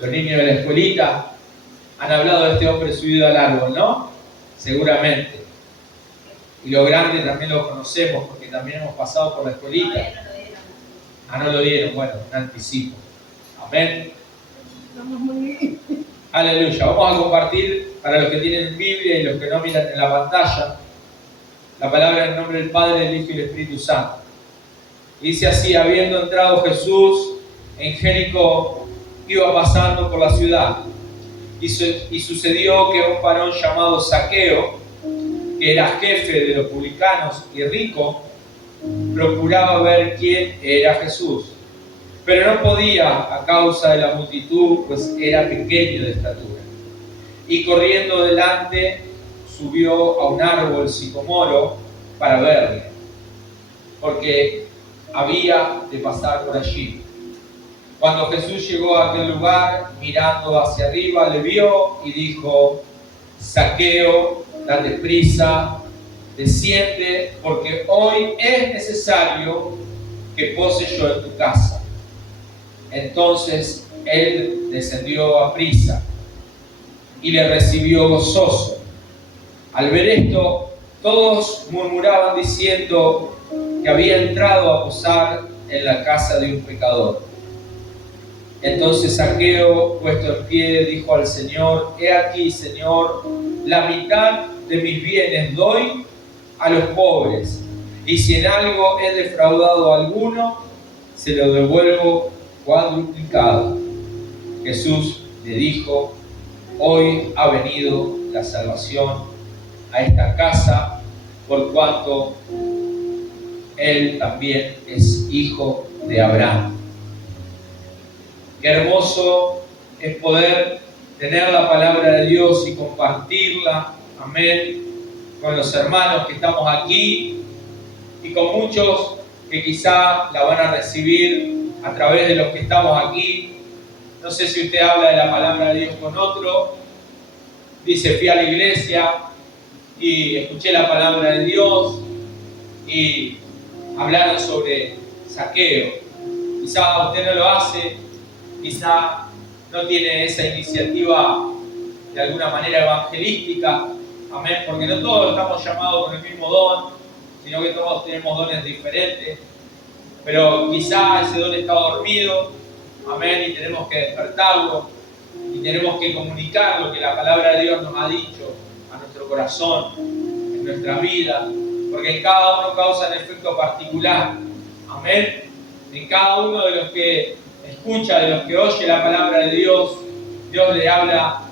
Los niños de la escuelita han hablado de este hombre subido al árbol, ¿no? Seguramente. Y los grandes también lo conocemos porque también hemos pasado por la escuelita. No lo dieron, bueno, un anticipo. Amén. Aleluya. Vamos a compartir para los que tienen Biblia y los que no miran en la pantalla la palabra en nombre del Padre, del Hijo y del Espíritu Santo. Y dice así: habiendo entrado Jesús en Jericó, iba pasando por la ciudad. Y sucedió que un varón llamado Zaqueo, que era jefe de los publicanos y rico, procuraba ver quién era Jesús, pero no podía a causa de la multitud, pues era pequeño de estatura. Y corriendo delante, subió a un árbol sicomoro para verle, porque había de pasar por allí. Cuando Jesús llegó a aquel lugar, mirando hacia arriba, le vio y dijo: Zaqueo, date prisa, desciende, porque hoy es necesario que pose yo en tu casa. Entonces él descendió a prisa y le recibió gozoso. Al ver esto, todos murmuraban diciendo que había entrado a posar en la casa de un pecador. Entonces Zaqueo, puesto en pie, dijo al Señor: He aquí, Señor, la mitad de mis bienes doy a los pobres, y si en algo he defraudado a alguno, se lo devuelvo cuadruplicado. Jesús le dijo: Hoy ha venido la salvación a esta casa, por cuanto él también es hijo de Abraham. Qué hermoso es poder tener la palabra de Dios y compartirla, amén, con los hermanos que estamos aquí y con muchos que quizá la van a recibir a través de los que estamos aquí. No sé si usted habla de la palabra de Dios con otro, dice: fui a la iglesia y escuché la palabra de Dios y hablaron sobre Zaqueo. Quizá usted no lo hace, quizá no tiene esa iniciativa de alguna manera evangelística, amén, porque no todos estamos llamados con el mismo don, sino que todos tenemos dones diferentes, pero quizá ese don está dormido, amén, y tenemos que despertarlo, y tenemos que comunicar lo que la palabra de Dios nos ha dicho a nuestro corazón, en nuestra vida, porque en cada uno causa un efecto particular, amén. En cada uno de los que escucha, de los que oye la palabra de Dios, Dios le habla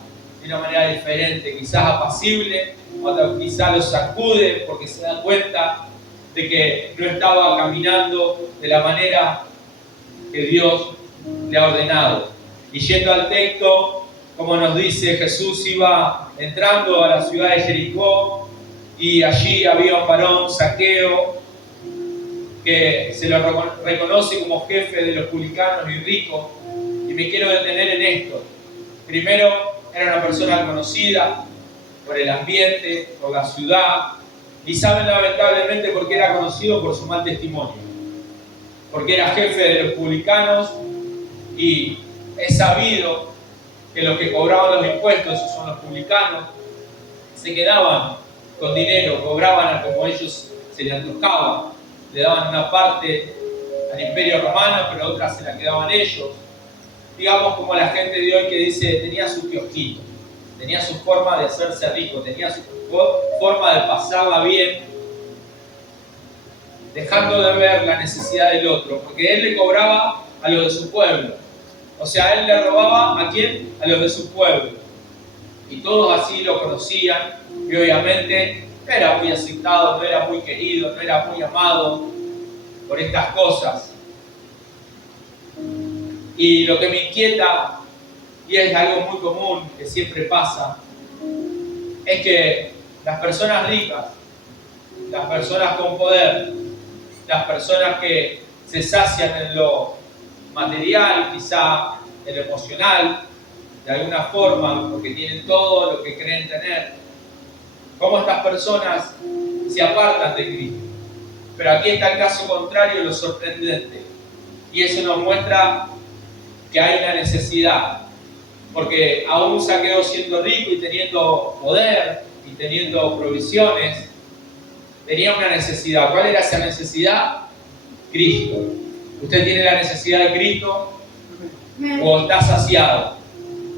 de una manera diferente, quizás apacible, o quizás lo sacude porque se da cuenta de que no estaba caminando de la manera que Dios le ha ordenado. Y yendo al texto, como nos dice, Jesús iba entrando a la ciudad de Jericó y allí había un varón, Zaqueo, que se lo reconoce como jefe de los publicanos y ricos. Y me quiero detener en esto. Primero, era una persona conocida por el ambiente, por la ciudad, y saben lamentablemente por qué era conocido: por su mal testimonio, porque era jefe de los publicanos, y es sabido que los que cobraban los impuestos, esos son los publicanos, se quedaban con dinero, cobraban a como ellos se les antojaba, le daban una parte al Imperio Romano, pero otra se la quedaban ellos. Digamos como la gente de hoy que dice: tenía su kiosquito, tenía su forma de hacerse rico, tenía su forma de pasarla bien, dejando de ver la necesidad del otro, porque él le cobraba a los de su pueblo. O sea, él le robaba ¿a quién? A los de su pueblo. Y todos así lo conocían, y obviamente no era muy aceptado, no era muy querido, no era muy amado por estas cosas. Y lo que me inquieta, y es algo muy común que siempre pasa, es que las personas ricas, las personas con poder, las personas que se sacian en lo material, quizá en lo emocional, de alguna forma, porque tienen todo lo que creen tener, cómo estas personas se apartan de Cristo. Pero aquí está el caso contrario, lo sorprendente, y eso nos muestra que hay una necesidad, Porque aún Zaqueo, siendo rico y teniendo poder y teniendo provisiones, tenía una necesidad. ¿Cuál era esa necesidad? Cristo. ¿Usted tiene la necesidad de Cristo? ¿O está saciado?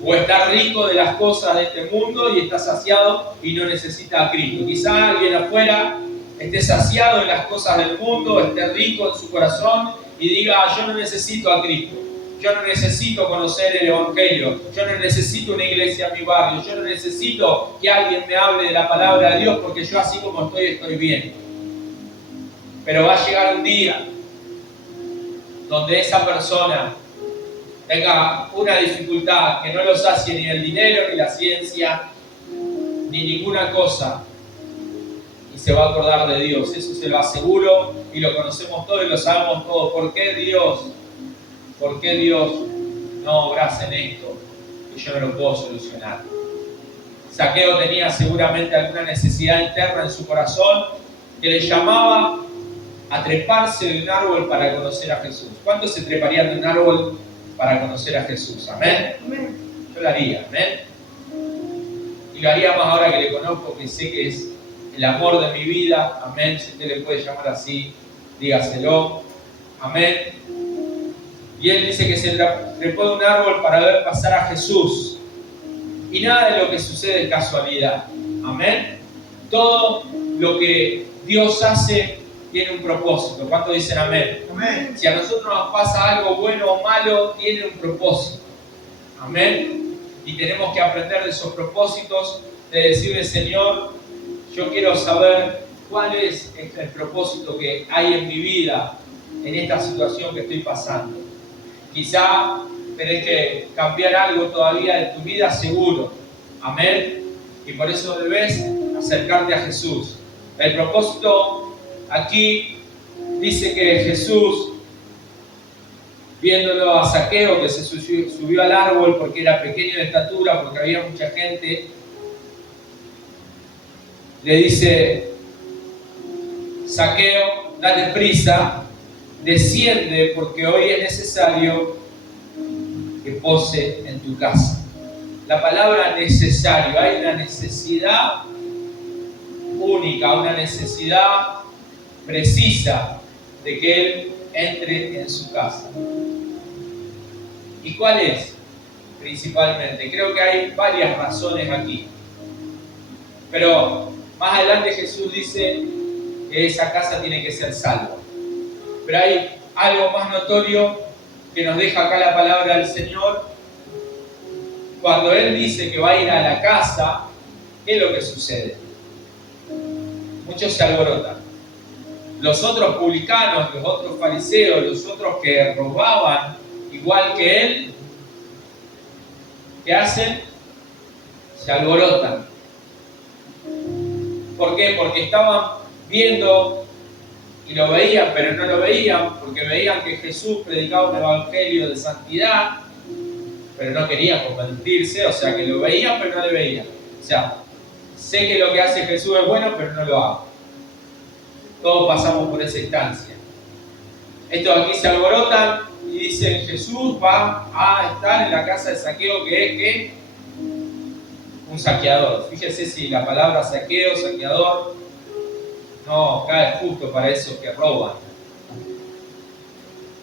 ¿O está rico de las cosas de este mundo y está saciado y no necesita a Cristo? Quizá alguien afuera esté saciado de las cosas del mundo, esté rico en su corazón y diga: yo no necesito a Cristo. Yo no necesito conocer el Evangelio. Yo no necesito una iglesia en mi barrio. Yo no necesito que alguien me hable de la palabra de Dios, porque yo así como estoy bien. Pero va a llegar un día donde esa persona tenga una dificultad que no lo sacie ni el dinero, ni la ciencia, ni ninguna cosa, y se va a acordar de Dios. Eso se lo aseguro, y lo conocemos todos y lo sabemos todos. ¿Por qué Dios no obras en esto? Y yo no lo puedo solucionar. Zaqueo tenía seguramente alguna necesidad interna en su corazón que le llamaba a treparse de un árbol para conocer a Jesús. ¿Cuántos se treparían de un árbol para conocer a Jesús? ¿Amén? Yo lo haría, ¿amén? Y lo haría más ahora que le conozco, que sé que es el amor de mi vida, ¿amén? Si usted le puede llamar así, dígaselo, ¿amén? Y él dice que se trepó de un árbol para ver pasar a Jesús. Y nada de lo que sucede es casualidad, ¿amén? Todo lo que Dios hace tiene un propósito. ¿Cuántos dicen amén? Amén. Si a nosotros nos pasa algo bueno o malo, tiene un propósito. Amén. Y tenemos que aprender de esos propósitos, de decirle: Señor, yo quiero saber cuál es el propósito que hay en mi vida, en esta situación que estoy pasando. Quizá tenés que cambiar algo todavía de tu vida, seguro. Amén. Y por eso debes acercarte a Jesús. El propósito aquí dice que Jesús, viéndolo a Zaqueo, que se subió al árbol porque era pequeño de estatura, porque había mucha gente, le dice: Zaqueo, date prisa, desciende, porque hoy es necesario que pose en tu casa. La palabra necesario, hay una necesidad única, una necesidad precisa de que Él entre en su casa. ¿Y cuál es? Principalmente, creo que hay varias razones aquí, pero más adelante Jesús dice que esa casa tiene que ser salva. Pero hay algo más notorio que nos deja acá la palabra del Señor. Cuando Él dice que va a ir a la casa, ¿qué es lo que sucede? Muchos se alborotan. Los otros publicanos, los otros fariseos, los otros que robaban igual que Él, ¿qué hacen? Se alborotan. ¿Por qué? Porque estaban viendo y lo veían, pero no lo veían, porque veían que Jesús predicaba un evangelio de santidad, pero no querían convertirse, o sea que lo veían, pero no le veían. O sea, sé que lo que hace Jesús es bueno, pero no lo hago. Todos pasamos por esa instancia. Estos aquí se alborotan y dicen: Jesús va a estar en la casa de Zaqueo, que es ¿qué? Un saqueador. Fíjese si la palabra saqueo, saqueador, no cae justo para esos que roban.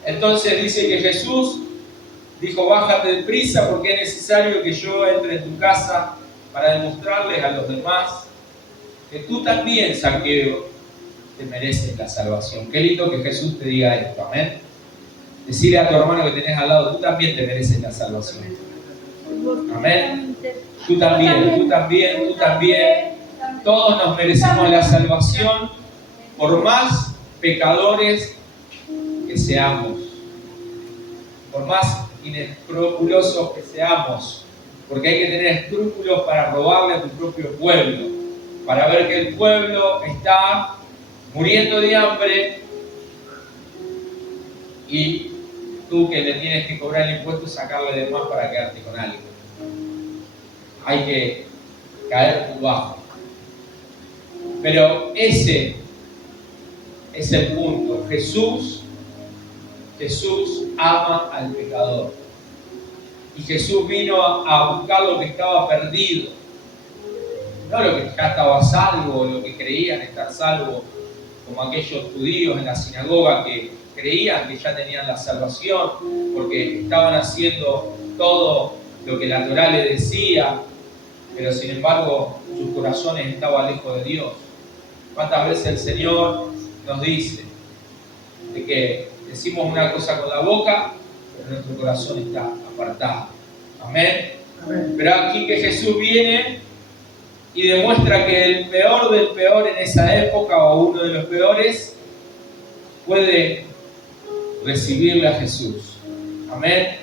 Entonces dice que Jesús dijo: bájate deprisa, porque es necesario que yo entre en tu casa para demostrarles a los demás que tú también, Zaqueo, te mereces la salvación. Qué lindo que Jesús te diga esto, amén. Decirle a tu hermano que tenés al lado: tú también te mereces la salvación. Amén. Tú también. Todos nos merecemos la salvación, por más pecadores que seamos, por más inescrupulosos que seamos, porque hay que tener escrúpulos para robarle a tu propio pueblo, para ver que el pueblo está muriendo de hambre y tú, que le tienes que cobrar el impuesto, sacarle de más para quedarte con algo. Hay que caer por bajo. Pero ese es el punto. Jesús ama al pecador. Y Jesús vino a buscar lo que estaba perdido, no lo que ya estaba salvo, lo que creían estar salvo, como aquellos judíos en la sinagoga que creían que ya tenían la salvación, porque estaban haciendo todo lo que la Torá le decía, pero sin embargo sus corazones estaban lejos de Dios. ¿Cuántas veces el Señor nos dice de que decimos una cosa con la boca, pero nuestro corazón está apartado? Amén. Amén. Pero aquí que Jesús viene y demuestra que el peor del peor en esa época, o uno de los peores, puede recibirle a Jesús. Amén.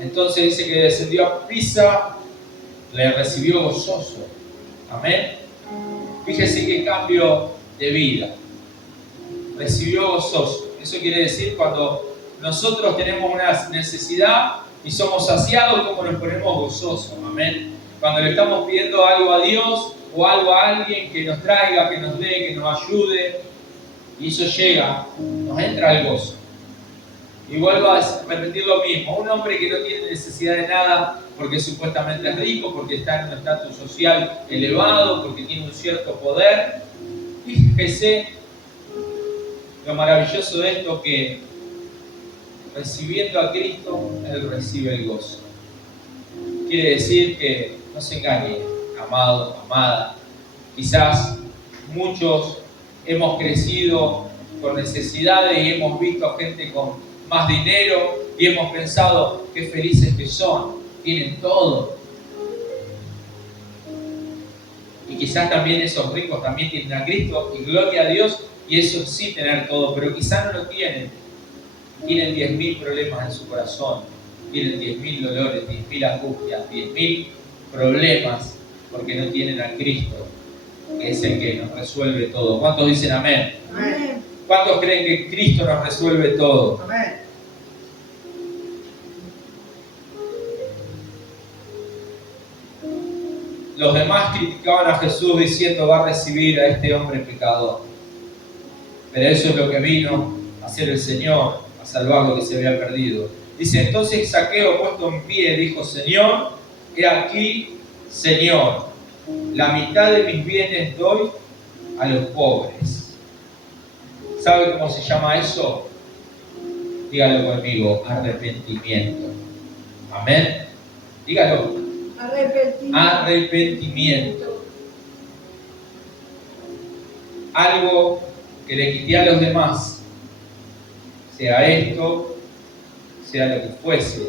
Entonces dice que descendió a Pisa, le recibió gozoso. Amén. Fíjese qué cambio de vida. Recibió gozoso. Eso quiere decir cuando nosotros tenemos una necesidad y somos saciados, como nos ponemos gozosos. Amén. Cuando le estamos pidiendo algo a Dios o algo a alguien que nos traiga, que nos dé, que nos ayude, y eso llega, nos entra el gozo. Y vuelvo a repetir lo mismo. Un hombre que no tiene necesidad de nada porque supuestamente es rico, porque está en un estatus social elevado, porque tiene un cierto poder. Fíjese lo maravilloso de esto, que recibiendo a Cristo, Él recibe el gozo. Quiere decir que no se engañe, amado, amada. Quizás muchos hemos crecido con necesidades y hemos visto a gente con más dinero y hemos pensado qué felices que son, tienen todo. Y quizás también esos ricos también tienen a Cristo y gloria a Dios, y eso sí tener todo, pero quizás no lo tienen. Tienen 10.000 problemas en su corazón, tienen 10.000 dolores, 10.000 angustias, 10.000 problemas, porque no tienen a Cristo, que es el que nos resuelve todo. ¿Cuántos dicen amén? Amén. ¿Cuántos creen que Cristo nos resuelve todo? Amén. Los demás criticaban a Jesús diciendo: va a recibir a este hombre pecador. Pero eso es lo que vino a hacer el Señor, a salvar lo que se había perdido. Dice: entonces Zaqueo, puesto en pie, dijo: Señor, he aquí, Señor, la mitad de mis bienes doy a los pobres. ¿Sabe cómo se llama eso? Dígalo conmigo: arrepentimiento. Amén. Dígalo. Arrepentimiento. Algo que le quité a los demás, sea esto, sea lo que fuese.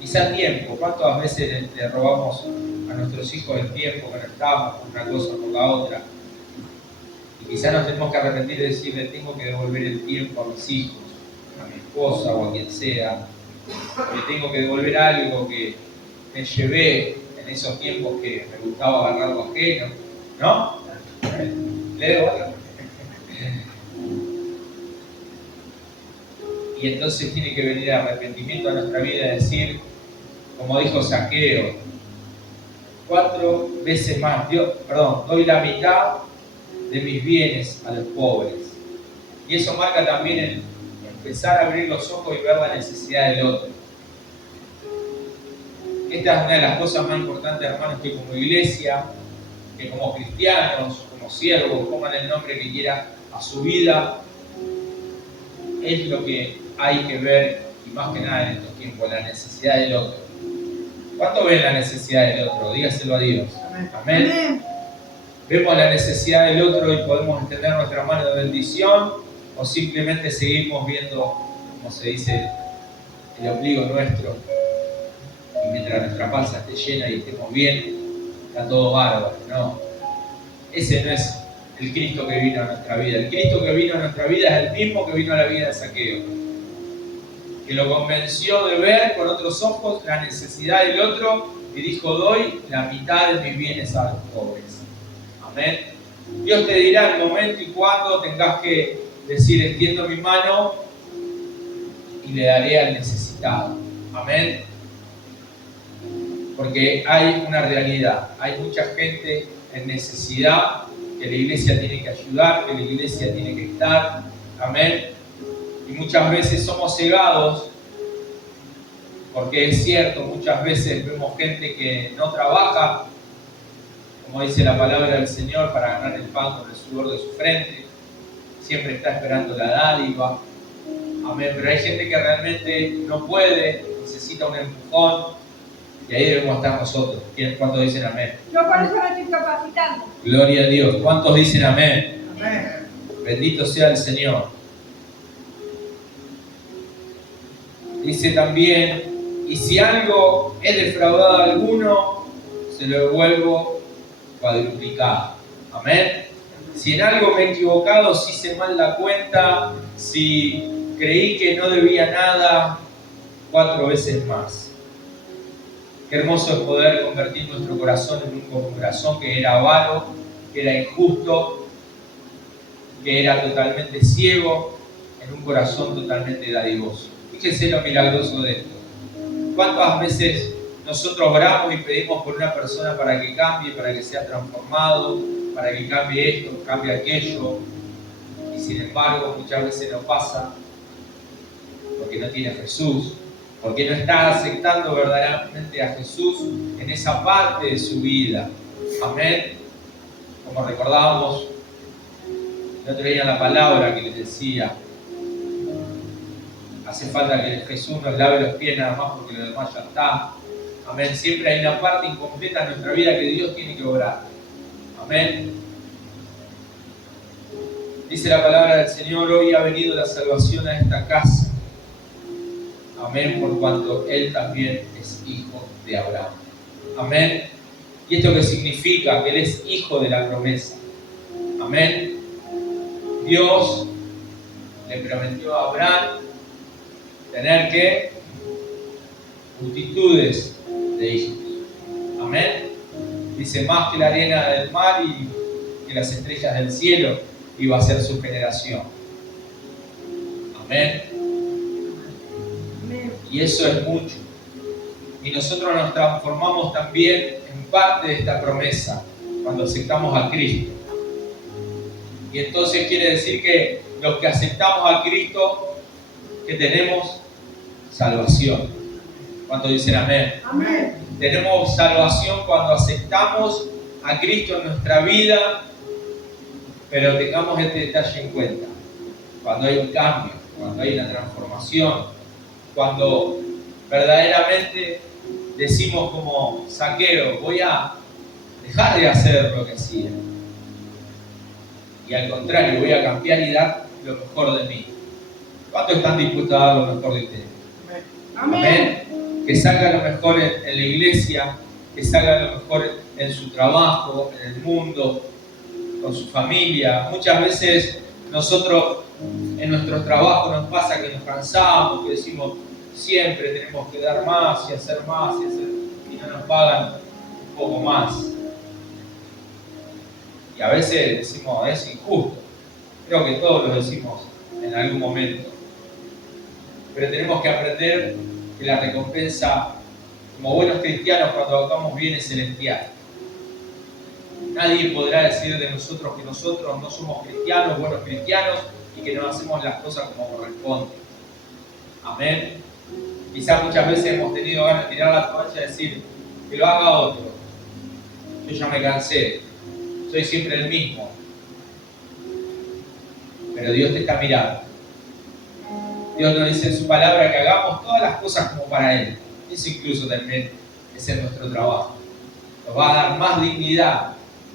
Quizá tiempo. ¿Cuántas veces le robamos a nuestros hijos el tiempo que no estamos por una cosa o por la otra? Y quizá nos tenemos que arrepentir de decirle: tengo que devolver el tiempo a mis hijos, a mi esposa o a quien sea. Le tengo que devolver algo que me llevé en esos tiempos que me gustaba agarrar lo ajeno, ¿no? Le debo algo. Y entonces tiene que venir el arrepentimiento a nuestra vida, y decir, como dijo Zaqueo, 4 veces más, doy la mitad de mis bienes a los pobres. Y eso marca también el empezar a abrir los ojos y ver la necesidad del otro. Esta es una de las cosas más importantes, hermanos, que como iglesia, que como cristianos, como siervos, pongan el nombre que quiera a su vida, es lo que hay que ver, y más que nada en estos tiempos, la necesidad del otro. ¿Cuánto ven la necesidad del otro? Dígaselo a Dios. Amén. Amén. ¿Vemos la necesidad del otro y podemos extender nuestra mano de bendición? ¿O simplemente seguimos viendo, como se dice, el ombligo nuestro? Y mientras nuestra panza esté llena y estemos bien, está todo bárbaro. No. Ese no es el Cristo que vino a nuestra vida. El Cristo que vino a nuestra vida es el mismo que vino a la vida de Zaqueo, que lo convenció de ver con otros ojos la necesidad del otro y dijo: doy la mitad de mis bienes a los pobres. Amén. Dios te dirá el momento y cuando tengas que decir: extiendo mi mano y le daré al necesitado. Amén. Porque hay una realidad, hay mucha gente en necesidad que la iglesia tiene que ayudar, que la iglesia tiene que estar. Amén. Y muchas veces somos cegados Porque es cierto, muchas veces vemos gente que no trabaja, como dice la palabra del Señor, para ganar el pan con el sudor de su frente. Siempre está esperando la dádiva. Amén. Pero hay gente que realmente no puede, necesita un empujón. Y ahí debemos estar nosotros. ¿Cuántos dicen amén? Yo por eso me estoy capacitando. Gloria a Dios. ¿Cuántos dicen amén? Amén. Bendito sea el Señor. Dice también, y si algo he defraudado a alguno, se lo devuelvo cuadruplicado. Amén. Si en algo me he equivocado, si hice mal la cuenta, si creí que no debía nada, 4 veces más. Qué hermoso es poder convertir nuestro corazón en un corazón que era avaro, que era injusto, que era totalmente ciego, en un corazón totalmente dadivoso. Fíjense lo milagroso de esto. ¿Cuántas veces nosotros oramos y pedimos por una persona para que cambie, para que sea transformado, para que cambie esto, cambie aquello? Y sin embargo, muchas veces no pasa porque no tiene a Jesús, porque no está aceptando verdaderamente a Jesús en esa parte de su vida. Amén. Como recordábamos el otro día la palabra que les decía, hace falta que Jesús nos lave los pies nada más porque lo demás ya está. Amén. Siempre hay una parte incompleta en nuestra vida que Dios tiene que obrar. Amén. Dice la palabra del Señor, hoy ha venido la salvación a esta casa. Amén, por cuanto Él también es hijo de Abraham. Amén. ¿Y esto qué significa? Que Él es hijo de la promesa. Amén. Dios le prometió a Abraham tener que multitudes de hijos. Amén. Dice, más que la arena del mar y que las estrellas del cielo iba a ser su generación. Amén. Y eso es mucho. Y nosotros nos transformamos también en parte de esta promesa cuando aceptamos a Cristo. Y entonces quiere decir que los que aceptamos a Cristo, que tenemos salvación. ¿Cuántos dicen amén? Amén. Tenemos salvación cuando aceptamos a Cristo en nuestra vida, pero tengamos este detalle en cuenta. Cuando hay un cambio, cuando hay una transformación, cuando verdaderamente decimos como Zaqueo, voy a dejar de hacer lo que hacía. Y al contrario, voy a cambiar y dar lo mejor de mí. ¿Cuántos están dispuestos a dar lo mejor de ustedes? Amén. Amén. Que salga lo mejor en la iglesia, que salga lo mejor en su trabajo, en el mundo, con su familia. Muchas veces nosotros en nuestros trabajos nos pasa que nos cansamos, que decimos siempre tenemos que dar más y hacer más y no nos pagan un poco más. Y a veces decimos, es injusto. Creo que todos lo decimos en algún momento. Pero tenemos que aprender que la recompensa, como buenos cristianos, cuando actuamos bien, es celestial. Nadie podrá decir de nosotros que nosotros no somos cristianos, buenos cristianos, y que no hacemos las cosas como corresponde. Amén. Quizás muchas veces hemos tenido ganas de tirar la toalla y decir que lo haga otro. Yo ya me cansé. Soy siempre el mismo. Pero Dios te está mirando. Dios nos dice en su palabra que hagamos todas las cosas como para Él. Eso incluso también es en nuestro trabajo. Nos va a dar más dignidad,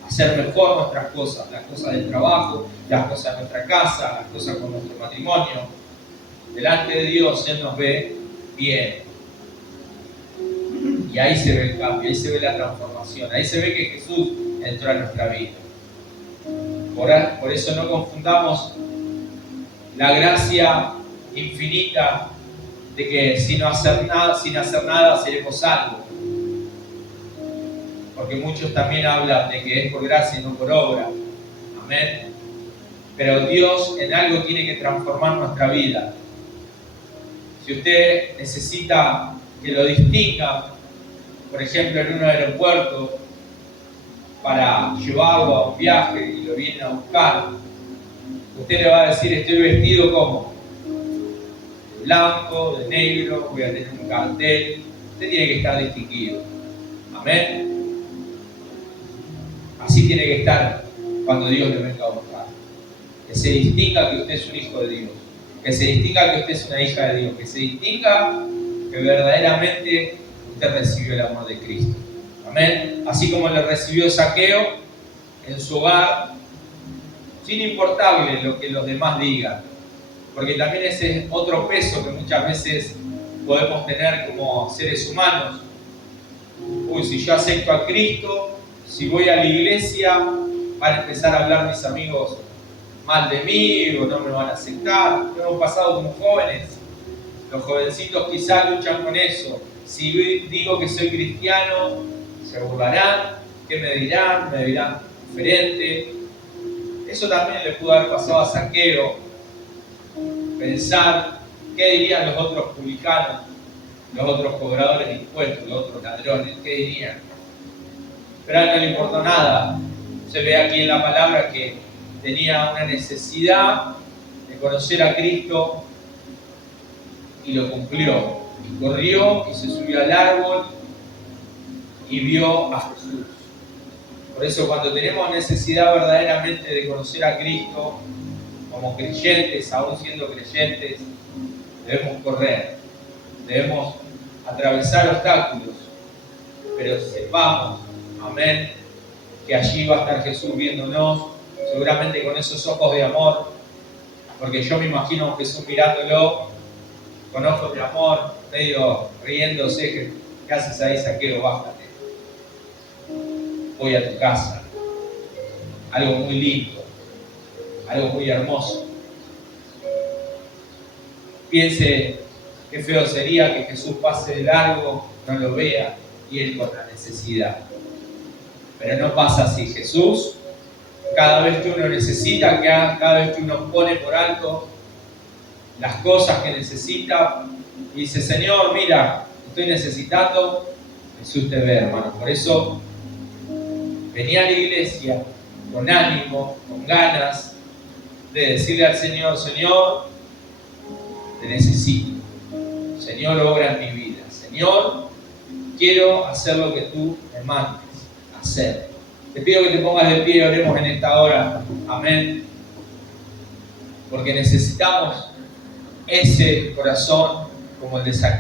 hacer mejor nuestras cosas, las cosas del trabajo, las cosas de nuestra casa, las cosas con nuestro matrimonio. Delante de Dios Él nos ve bien. Y ahí se ve el cambio, ahí se ve la transformación, ahí se ve que Jesús entró a nuestra vida. Por eso no confundamos la gracia infinita de que sin hacer nada seremos salvos. Porque muchos también hablan de que es por gracia y no por obra. Amén. Pero Dios en algo tiene que transformar nuestra vida. Si usted necesita que lo distinga, por ejemplo en un aeropuerto, para llevarlo a un viaje y lo vienen a buscar, usted le va a decir, estoy vestido como de blanco, de negro, voy a tener un cartel. Usted tiene que estar distinguido. Amén. Así tiene que estar cuando Dios le venga a buscar. Que se distinga que usted es un hijo de Dios. Que se distinga que usted es una hija de Dios. Que se distinga que verdaderamente usted recibió el amor de Cristo. Amén. Así como le recibió Zaqueo en su hogar, sin importarle lo que los demás digan. Porque también ese es otro peso que muchas veces podemos tener como seres humanos. Uy, si yo acepto a Cristo, si voy a la iglesia, van a empezar a hablar mis amigos mal de mí o no me van a aceptar. Lo hemos pasado como jóvenes. Los jovencitos quizás luchan con eso. Si digo que soy cristiano, se burlarán. ¿Qué me dirán? Me dirán diferente. Eso también le pudo haber pasado a Zaqueo. Pensar qué dirían los otros publicanos, los otros cobradores de impuestos, los otros ladrones, qué dirían. Pero a él no le importó nada. Se ve aquí en la palabra que tenía una necesidad de conocer a Cristo y lo cumplió. Y corrió y se subió al árbol y vio a Jesús. Por eso cuando tenemos necesidad verdaderamente de conocer a Cristo, como creyentes, aún siendo creyentes, debemos correr, debemos atravesar obstáculos, pero sepamos, amén, que allí va a estar Jesús viéndonos, seguramente con esos ojos de amor, porque yo me imagino a Jesús mirándolo con ojos de amor, medio riéndose. ¿Qué haces ahí, Zaqueo? Bájate, voy a tu casa. Algo muy lindo, algo muy hermoso. Piense qué feo sería que Jesús pase de largo, no lo vea y él con la necesidad. Pero no pasa así. Jesús, cada vez que uno necesita, cada vez que uno pone por alto las cosas que necesita y dice, Señor, mira, estoy necesitando, Jesús te ve, hermano. Por eso venía a la iglesia con ánimo, con ganas de decirle al Señor, Señor, te necesito. Señor, obra en mi vida. Señor, quiero hacer lo que tú me mandes hacer. Te pido que te pongas de pie y oremos en esta hora. Amén. Porque necesitamos ese corazón como el de Zaqueo.